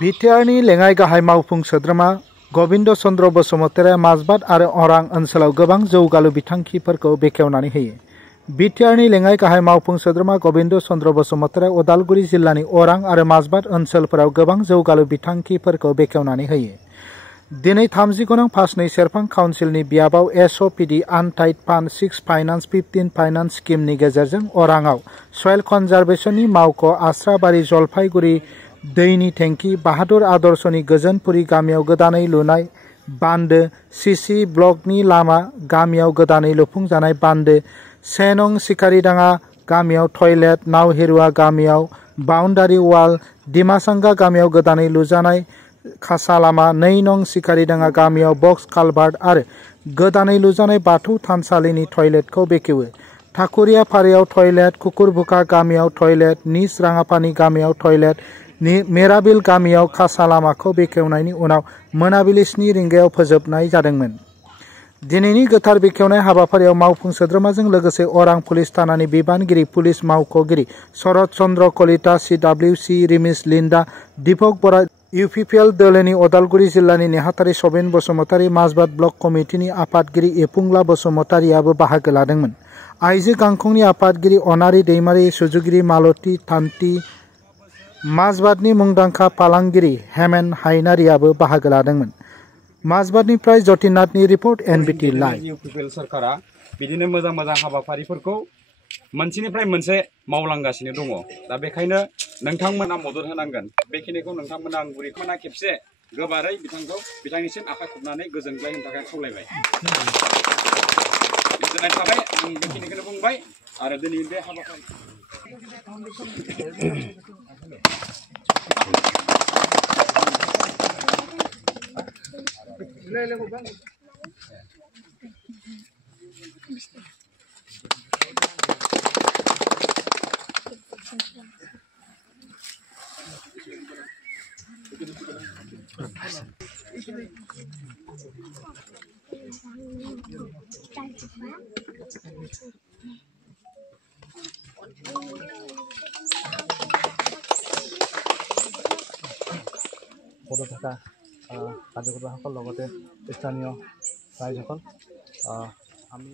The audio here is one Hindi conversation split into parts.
बिटिआरनि लेङाइ गाहाय मावफुं सोद्रोमा गबिन्द चन्द्र बसुमतारी माजबाद आरो अरां ओनसोलाव गोबां जौगालु बिथांखिफोरखौ बेखेवनानै होयो। बिटिआरनि लेङाइ गाहाय मावफुं सोद्रोमा गबिन्द चन्द्र बसुमतारी उदालगुरि जिल्लानि अरां आरो माजबाद ओनसोलफोराव गोबां जौगालु बिथांखिफोरखौ बेखेवनानै होयो। दिनै 30 गोनां फासनै सेरफां काउन्सिलनि बियाबाव एसअपिडि आनटाइड फान्ड 6 फाइनान्स 15 फाइनान्स स्किमनि गेजेरजों अराङाव सयल कनजारभेशननि मावख', आस्राबारि, जलफाइगुरि दैनि टेंकि, बाहादुर आदर्शनि गोजोनपुरि गामियाव गोदानै लुनाय बान्दो, सिसि ब्लकनि लामा, गामियाव गोदानै लुफुंजानाय बान्दो, 1 नं सिकारिडाङा गामियाव टयलेट, नावहेरुवा गामियाव बाउन्डारि वाल, डिमासांगा गामियाव गोदानै लुजानाय खासा लामा, 2 नं सिकारिडाङा गामियाव बक्स कालभार्ट आरो गोदानै लुजानाय बाथौ थानसालिनि टयलेटखौ बेखेवो। थाकुरिया फारियाव टयलेट, कुकुरबुका गामियाव टयलेट, निस राङापानि गामियाव टयलेट, मेराबिल गामियाव खासा लामाखौ बेखेवनायनि उनाव मोनाबिलि 7 रिंगायाव फोजोबनाय जादोंमोन। दिनैनि गोथार बेखेवनाय हाबाफारियाव मावफुं सोद्रोमाजों लोगोसे अरां पुलिस थानानि बिबानगिरि, पुलिस मावख'गिरि शरत चन्द्र कलिता, CWC रिमिस लिन्डा, दीपक बरा, इउपिपिएल दोलोनि उदालगुरि जिल्लानि नेहाथारि सबिन बसुमतारी, माजबाद ब्लक कमिटिनि आफादगिरि एपुंला बसुमतारीआबो बाहागो लादोंमोन। आइजो गांखंनि आफादगिरि अनारि दैमारि, सुजुगिरि मालती थान्ति, माजबादनि मुंदांखा फालांगिरि हेमेन हायनारियाबो बाहागो लादोंमोन। माजबादनिफ्राय जतिनाथनि रिपर्ट, NBT लाइभ। इउपिपिएल सरकारा बिदिनो मोजां मोजां हाबाफारिफोरखौ मोनसेनिफ्राय मोनसे मावलांगासिनो दङ। दा बेखायनो नोंथांमोना मदद होनांगोन। बेखिनिखौ नोंथांमोना आं गुरैखौना खेबसे गोबारै बिथांनिसिम आखाइ खबनानै गोजोनग्लाय होनो थाखाय खावलायबाय। गोजोननाय थाबाय। आं बेखिनिखौनो बुंबाय आरो दिनै बे हाबाफारि পদ থকা কাৰ্যকৰ্তাসকল লগতে স্থানীয় ৰাইজসকল আমি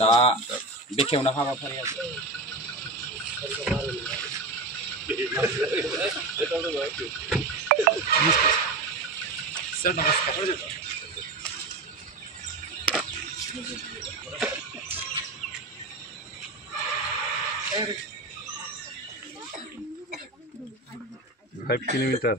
दा बेखेवना हाबाफारिया सर नमस्कार। 5 kilometer.